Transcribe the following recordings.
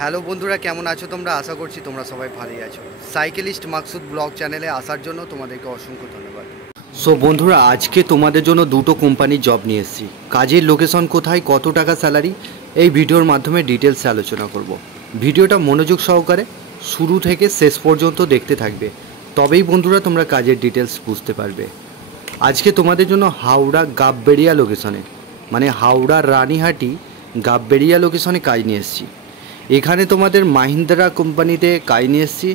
Hello বন্ধুরা, কেমন আছো তোমরা? আশা করছি তোমরা সবাই ভালোই আছো। সাইকেলিস্ট মাকসুদ ব্লগ চ্যানেলে আসার জন্য তোমাদেরকে অসংখ্য ধন্যবাদ। সো বন্ধুরা, আজকে তোমাদের জন্য দুটো কোম্পানির জব নিয়ে এসেছি। কাজের লোকেশন কোথায়, কত টাকা স্যালারি, এই ভিডিওর মাধ্যমে ডিটেলস আলোচনা করব। ভিডিওটা মনোযোগ সহকারে শুরু থেকে শেষ পর্যন্ত দেখতে থাকবে, তবেই বন্ধুরা তোমরা কাজের ডিটেলস বুঝতে পারবে। আজকে তোমাদের জন্য হাওড়া গাববেড়িয়া লোকেশনে, মানে হাওড়া রানীহাটি গাববেড়িয়া লোকেশনে কাজ নিয়ে এসেছি। এখানে তোমাদের মাহিন্দ্রা কোম্পানিতে কাজ নিয়ে এসেছি।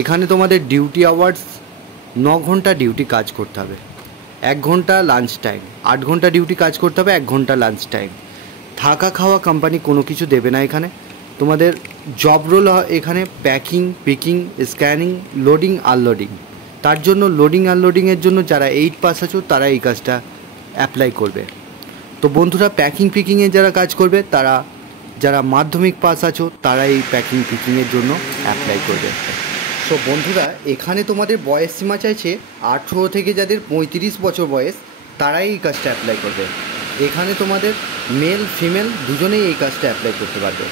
এখানে তোমাদের ডিউটি আওয়ার্স 9 ঘন্টা ডিউটি কাজ করতে হবে, 1 ঘন্টা লাঞ্চ টাইম। 8 ঘন্টা ডিউটি কাজ করতে হবে, 1 ঘন্টা লাঞ্চ টাইম। থাকা খাওয়া কোম্পানি কোনো কিছু দেবে না। এখানে তোমাদের জব রোল এখানে packing, picking, scanning, loading, unloading. তার জন্য লোডিং আনলোডিংয়ের জন্য যারা 8 পাস আছো তারা এই কাজটা অ্যাপ্লাই করবে। তো বন্ধুরা, প্যাকিং পিকিংয়ে যারা কাজ করবে তারা, যারা মাধ্যমিক পাস আছো তারা এই প্যাকিং পিকিংয়ের জন্য অ্যাপ্লাই করবে। সো বন্ধুরা, এখানে তোমাদের বয়স সীমা চাইছে 18 থেকে যাদের 35 বছর বয়স তারাই এই কাজটা অ্যাপ্লাই করবে। এখানে তোমাদের মেল ফিমেল দুজনেই এই কাজটা অ্যাপ্লাই করতে পারবে।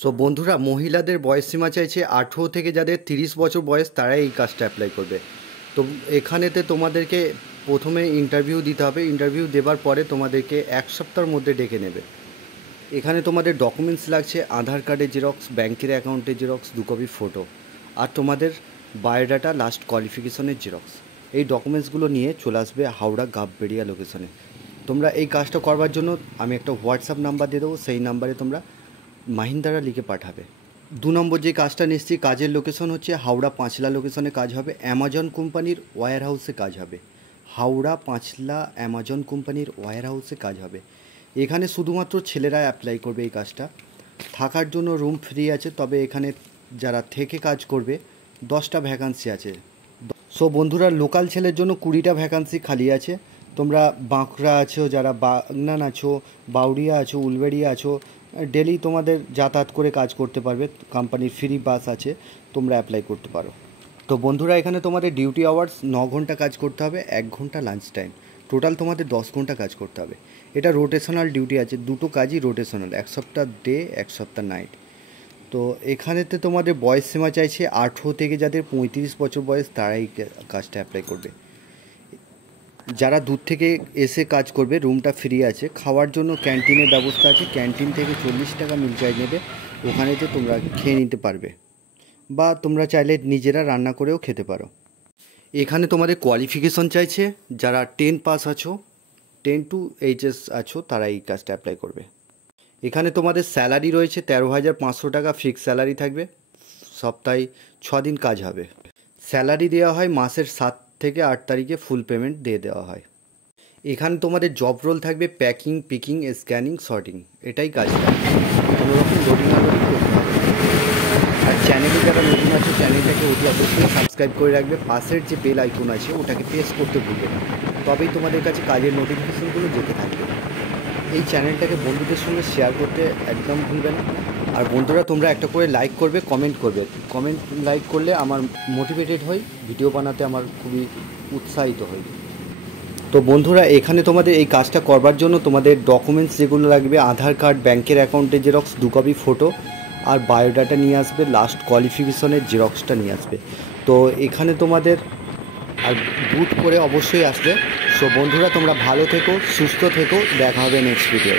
সো বন্ধুরা, মহিলাদের বয়স সীমা চাইছে 18 থেকে যাদের 30 বছর বয়স তারাই এই কাজটা অ্যাপ্লাই করবে। তো এখানেতে তোমাদেরকে প্রথমে ইন্টারভিউ দিতে হবে। ইন্টারভিউ দেওয়ার পরে তোমাদেরকে 1 সপ্তাহের মধ্যে ডেকে নেবে। এখানে তোমাদের ডকুমেন্টস লাগছে আধার কার্ডের জেরক্স, ব্যাংকের অ্যাকাউন্টের জেরক্স, 2 কপি ফটো, আর তোমাদের বায়োডাটা, লাস্ট কোয়ালিফিকেশনের জেরক্স। এই ডকুমেন্টসগুলো নিয়ে চলে আসবে হাওড়া গাববেড়িয়া লোকেশনে। তোমরা এই কাজটা করবার জন্য আমি একটা হোয়াটসঅ্যাপ নাম্বার দিয়ে দেবো, সেই নাম্বারে তোমরা মাহিন্দ্রা লিখে পাঠাবে। 2 নম্বর যে কাজটা নিচ্ছি, কাজের লোকেশন হচ্ছে হাওড়া পাঁচলা লোকেশনে কাজ হবে। অ্যামাজন কোম্পানির ওয়্যার হাউসে কাজ হবে। হাওড়া পাঁচলা অ্যামাজন কোম্পানির ওয়্যার হাউসে কাজ হবে। এখানে শুধুমাত্র ছেলেরা অ্যাপ্লাই করবে এই কাজটা। থাকার জন্য রুম ফ্রি আছে, তবে এখানে যারা থেকে কাজ করবে 10টা ভ্যাকান্সি আছে। সো বন্ধুরা, লোকাল ছেলের জন্য 20টা ভ্যাকান্সি খালি আছে। তোমরা বাঁকুড়া আছো, যারা বাগনান আছো, বাউরিয়া আছো, উলবেড়িয়া আছো, ডেলি তোমাদের যাতায়াত করে কাজ করতে পারবে। কোম্পানির ফ্রি বাস আছে, তোমরা অ্যাপ্লাই করতে পারো। তো বন্ধুরা, এখানে তোমাদের ডিউটি আওয়ার্স 9 ঘন্টা কাজ করতে হবে, 1 ঘন্টা লাঞ্চ টাইম। টোটাল তোমাদের 10 ঘন্টা কাজ করতে হবে। এটা রোটেশনাল ডিউটি আছে, দুটো কাজই রোটেশনাল, 1 সপ্তাহ ডে, 1 সপ্তাহ নাইট। তো এখানেতে তোমাদের বয়স সীমা চাইছে 18 থেকে যাদের 35 বছর বয়স তারাই কাজটা অ্যাপ্লাই করবে। যারা দূর থেকে এসে কাজ করবে, রুমটা ফ্রি আছে। খাওয়ার জন্য ক্যান্টিনের ব্যবস্থা আছে, ক্যান্টিন থেকে 40 টাকা মিল চার্জ নেবে। ওখানেতে তোমরা খেয়ে নিতে পারবে, বা তোমরা চাইলে নিজেরা রান্না করেও খেতে পারো। এখানে তোমাদের কোয়ালিফিকেশন চাইছে যারা 10 পাস আছো, 10 টু এইচএস আছো তারা এই কাজটা অ্যাপ্লাই করবে। এখানে তোমাদের স্যালারি রয়েছে 13,500 টাকা, ফিক্স স্যালারি থাকবে। সপ্তাহে 6 দিন কাজ হবে। স্যালারি দেওয়া হয় মাসের 7 থেকে 8 তারিখে, ফুল পেমেন্ট দিয়ে দেওয়া হয়। এখানে তোমাদের জব রোল থাকবে প্যাকিং, পিকিং, স্ক্যানিং, সর্টিং, এটাই কাজ থাকবে। কোনো রকম লোডিং আনলোডিং করতে হবে। আর চ্যানেলে যারা নতুন আছে চ্যানেলটাকে অতি অবশ্যই সাবস্ক্রাইব করে রাখবে। পাশের যে বেল আইকন আছে ওটাকে প্রেস করতে ভুলবে না, তবেই তোমাদের কাছে কাজের নোটিফিকেশনগুলো যেতে থাকবে। এই চ্যানেলটাকে বন্ধুদের সঙ্গে শেয়ার করতে একদম ভুলবে না। আর বন্ধুরা, তোমরা একটা করে লাইক করবে, কমেন্ট করবে। কমেন্ট লাইক করলে আমার মোটিভেটেড হই, ভিডিও বানাতে আমার খুবই উৎসাহিত হই। তো বন্ধুরা, এখানে তোমাদের এই কাজটা করবার জন্য তোমাদের ডকুমেন্টস যেগুলো লাগবে, আধার কার্ড, ব্যাংকের অ্যাকাউন্টের জেরক্স, 2 কপি ফটো, আর বায়োডাটা নিয়ে আসবে, লাস্ট কোয়ালিফিকেশনের জেরক্সটা নিয়ে আসবে। তো এখানে তোমাদের আর বুট করে অবশ্যই আসবে। সো বন্ধুরা, তোমরা ভালো থেকো, সুস্থ থেকো, দেখা হবে নেক্সট ভিডিও।